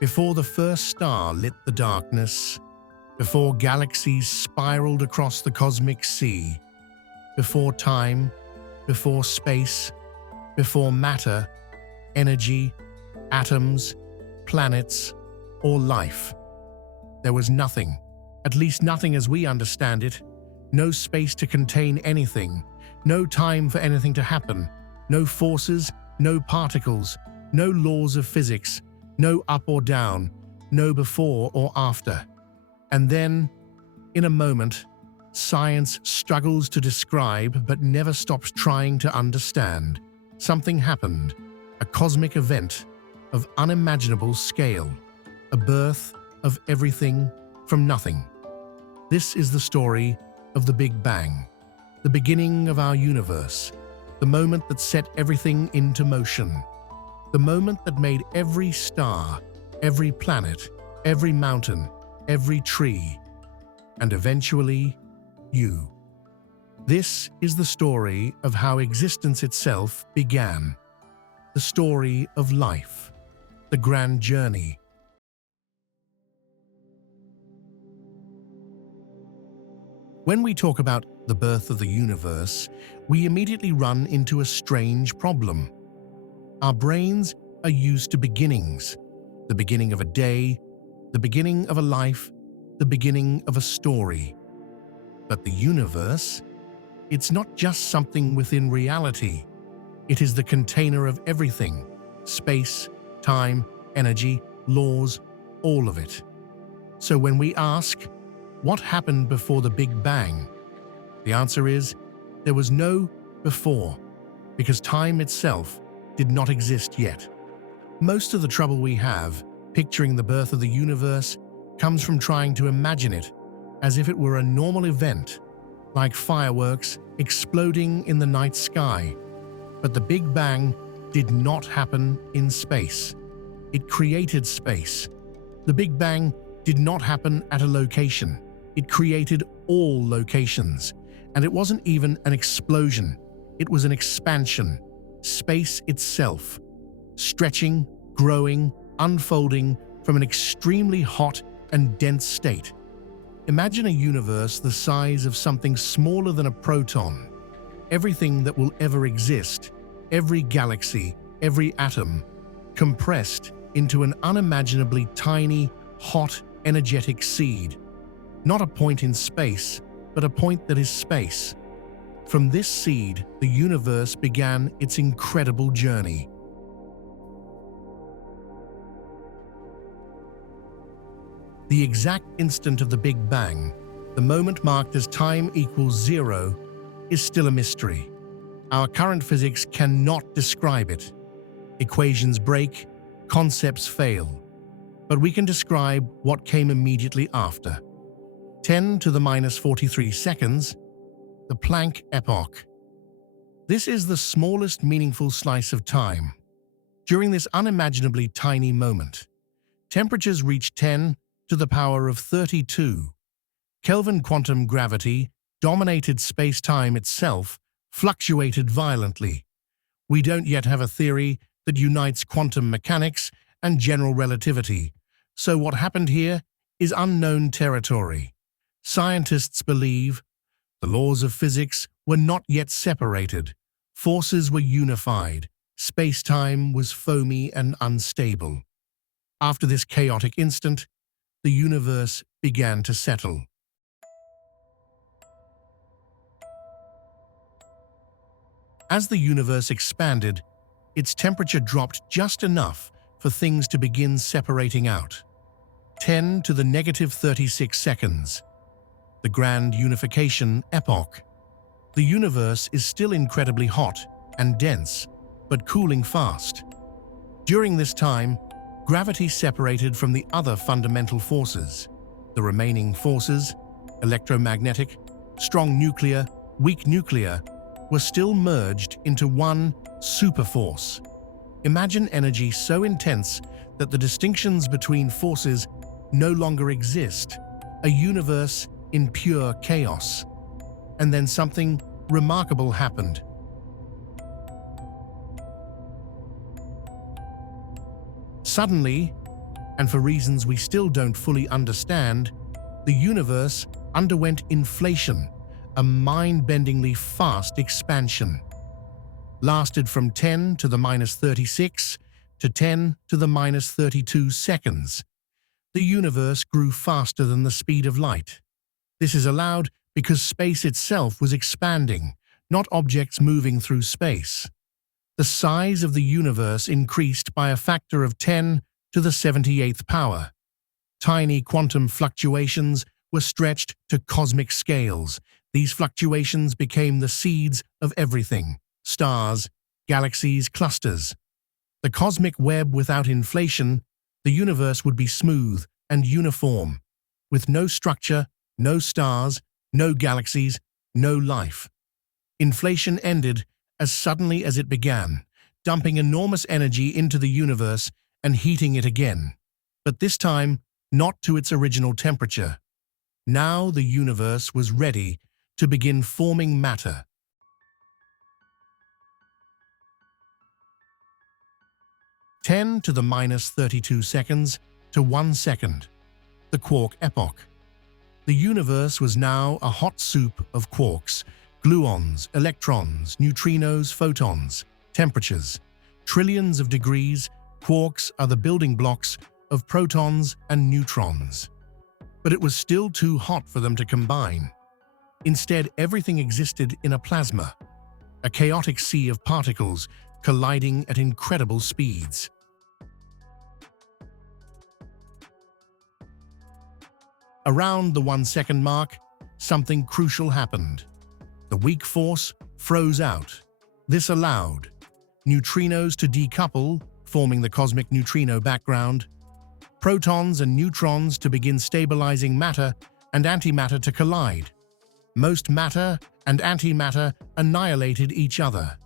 Before the first star lit the darkness, before galaxies spiraled across the cosmic sea, before time, before space, before matter, energy, atoms, planets, or life. There was nothing, at least nothing as we understand it, no space to contain anything, no time for anything to happen, no forces, no particles, no laws of physics, no up or down, no before or after. And then, in a moment, science struggles to describe but never stops trying to understand. Something happened, a cosmic event of unimaginable scale, a birth of everything from nothing. This is the story of the Big Bang, the beginning of our universe, the moment that set everything into motion, the moment that made every star, every planet, every mountain, every tree, and eventually, you. This is the story of how existence itself began, the story of life, the grand journey. When we talk about the birth of the universe, we immediately run into a strange problem. Our brains are used to beginnings, the beginning of a day, the beginning of a life, the beginning of a story. But the universe, it's not just something within reality. It is the container of everything: space, time, energy, laws, all of it. So when we ask, what happened before the Big Bang? The answer is, there was no before, because time itself did not exist yet. Most of the trouble we have picturing the birth of the universe comes from trying to imagine it as if it were a normal event, like fireworks exploding in the night sky. But the Big Bang did not happen in space. It created space. The Big Bang did not happen at a location. It created all locations. And it wasn't even an explosion. It was an expansion. Space itself, stretching, growing, unfolding from an extremely hot and dense state. Imagine a universe the size of something smaller than a proton. Everything that will ever exist, every galaxy, every atom, compressed into an unimaginably tiny, hot, energetic seed. Not a point in space, but a point that is space. From this seed, the universe began its incredible journey. The exact instant of the Big Bang, the moment marked as time equals zero, is still a mystery. Our current physics cannot describe it. Equations break, concepts fail. But we can describe what came immediately after. 10 to the minus 43 seconds, the Planck epoch. This is the smallest meaningful slice of time. During this unimaginably tiny moment, temperatures reach 10 to the power of 32. Kelvin quantum gravity dominated space-time itself, fluctuated violently. We don't yet have a theory that unites quantum mechanics and general relativity, so what happened here is unknown territory. Scientists believe the laws of physics were not yet separated. Forces were unified. Space-time was foamy and unstable. After this chaotic instant, the universe began to settle. As the universe expanded, its temperature dropped just enough for things to begin separating out. 10 to the negative 36 seconds. The grand unification epoch. The universe is still incredibly hot and dense, but cooling fast. During this time, gravity separated from the other fundamental forces. The remaining forces, electromagnetic, strong nuclear, weak nuclear, were still merged into one superforce. Imagine energy so intense that the distinctions between forces no longer exist, a universe in pure chaos. And then something remarkable happened. Suddenly, and for reasons we still don't fully understand, the universe underwent inflation, a mind-bendingly fast expansion. Lasted from 10 to the minus 36 to 10 to the minus 32 seconds. The universe grew faster than the speed of light. This is allowed because space itself was expanding, not objects moving through space. The size of the universe increased by a factor of 10 to the 78th power. Tiny quantum fluctuations were stretched to cosmic scales. These fluctuations became the seeds of everything: stars, galaxies, clusters. The cosmic web without inflation, the universe would be smooth and uniform, with no structure, no stars, no galaxies, no life. Inflation ended as suddenly as it began, dumping enormous energy into the universe and heating it again, but this time not to its original temperature. Now the universe was ready to begin forming matter. Ten to the minus 32 seconds to 1 second. The quark epoch. The universe was now a hot soup of quarks, gluons, electrons, neutrinos, photons, temperatures. Trillions of degrees, quarks are the building blocks of protons and neutrons. But it was still too hot for them to combine. Instead, everything existed in a plasma, a chaotic sea of particles colliding at incredible speeds. Around the 1 second mark, something crucial happened. The weak force froze out. This allowed neutrinos to decouple, forming the cosmic neutrino background, protons and neutrons to begin stabilizing matter, and antimatter to collide. Most matter and antimatter annihilated each other.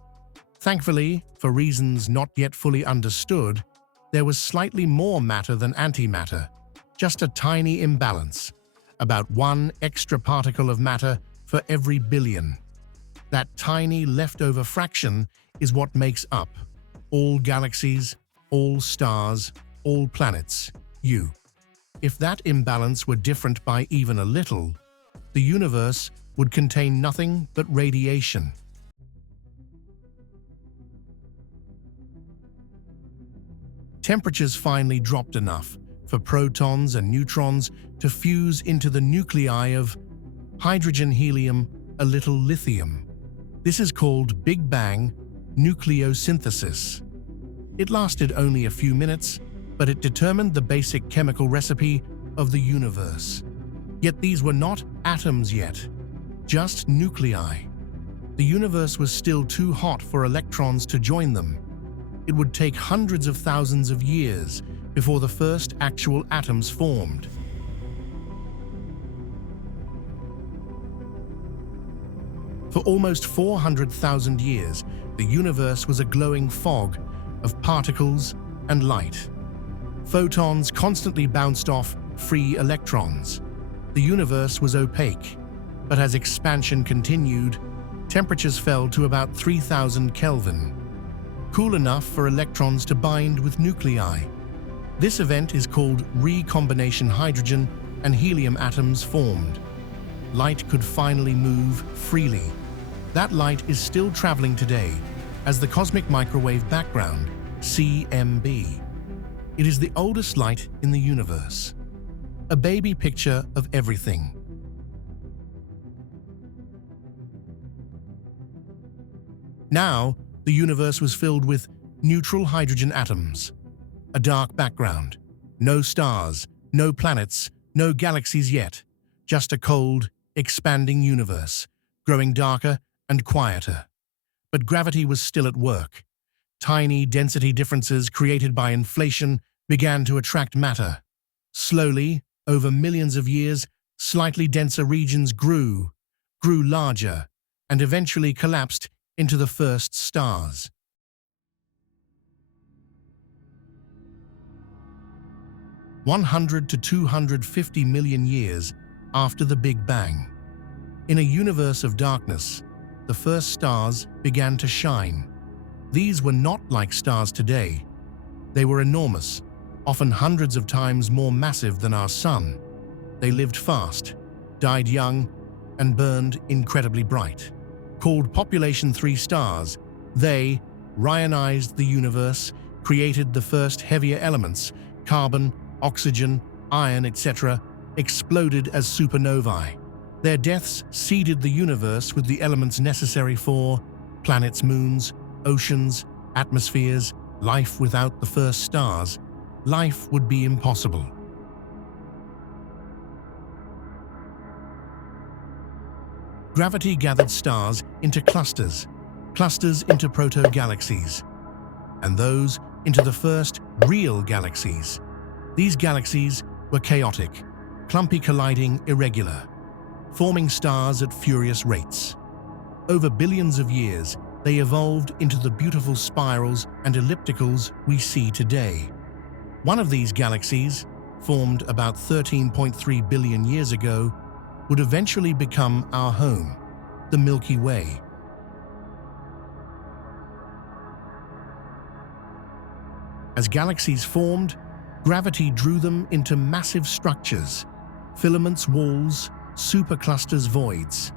Thankfully, for reasons not yet fully understood, there was slightly more matter than antimatter, just a tiny imbalance, about one extra particle of matter for every billion. That tiny leftover fraction is what makes up all galaxies, all stars, all planets, you. If that imbalance were different by even a little, the universe would contain nothing but radiation. Temperatures finally dropped enough for protons and neutrons to fuse into the nuclei of hydrogen, helium, a little lithium. This is called Big Bang nucleosynthesis. It lasted only a few minutes, but it determined the basic chemical recipe of the universe. Yet these were not atoms yet, just nuclei. The universe was still too hot for electrons to join them. It would take hundreds of thousands of years before the first actual atoms formed. For almost 400,000 years, the universe was a glowing fog of particles and light. Photons constantly bounced off free electrons. The universe was opaque, but as expansion continued, temperatures fell to about 3000 Kelvin, cool enough for electrons to bind with nuclei. This event is called recombination. Hydrogen and helium atoms formed. Light could finally move freely. That light is still traveling today as the cosmic microwave background, CMB. It is the oldest light in the universe, a baby picture of everything. Now, the universe was filled with neutral hydrogen atoms, a dark background, no stars, no planets, no galaxies yet, just a cold, expanding universe, growing darker and quieter. But gravity was still at work. Tiny density differences created by inflation began to attract matter. Slowly, over millions of years, slightly denser regions grew larger, and eventually collapsed into the first stars. "100 to 250 million years after the Big Bang. In a universe of darkness, the first stars began to shine. These were not like stars today. They were enormous, often hundreds of times more massive than our Sun. They lived fast, died young, and burned incredibly bright. Called Population 3 stars, they rionized the universe, created the first heavier elements, carbon, oxygen, iron, etc., exploded as supernovae. Their deaths seeded the universe with the elements necessary for planets, moons, oceans, atmospheres. Life without the first stars, life would be impossible. Gravity gathered stars into clusters, clusters into proto-galaxies, and those into the first real galaxies. These galaxies were chaotic, clumpy, colliding, irregular, forming stars at furious rates. Over billions of years, they evolved into the beautiful spirals and ellipticals we see today. One of these galaxies, formed about 13.3 billion years ago, would eventually become our home, the Milky Way. As galaxies formed, gravity drew them into massive structures, filaments, walls, superclusters, voids.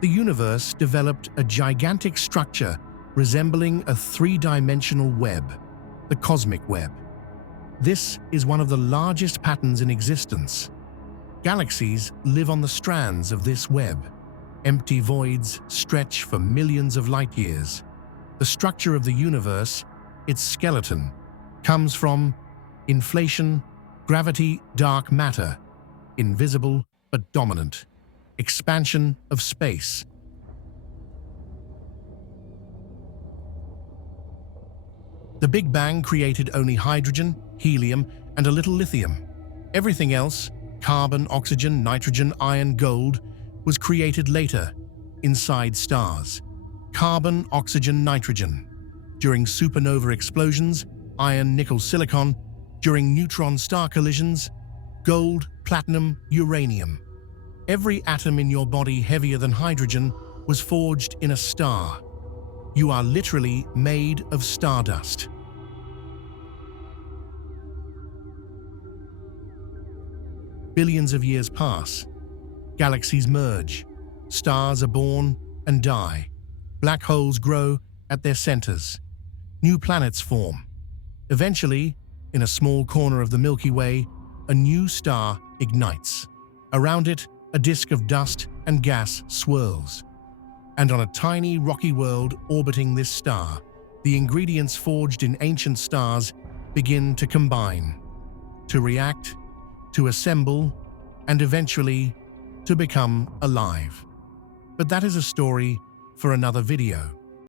The universe developed a gigantic structure resembling a three-dimensional web, the cosmic web. This is one of the largest patterns in existence. Galaxies live on the strands of this web. Empty voids stretch for millions of light years. The structure of the universe, its skeleton, comes from inflation, gravity, dark matter, invisible but dominant, expansion of space. The Big Bang created only hydrogen, helium, and a little lithium. Everything else, carbon, oxygen, nitrogen, iron, gold, was created later, inside stars. Carbon, oxygen, nitrogen. During supernova explosions, iron, nickel, silicon. During neutron star collisions, gold, platinum, uranium. Every atom in your body heavier than hydrogen was forged in a star. You are literally made of stardust. Billions of years pass. Galaxies merge. Stars are born and die. Black holes grow at their centers. New planets form. Eventually, in a small corner of the Milky Way, a new star ignites. Around it, a disk of dust and gas swirls. And on a tiny rocky world orbiting this star, the ingredients forged in ancient stars begin to combine, to react, to assemble, and eventually to become alive. But that is a story for another video.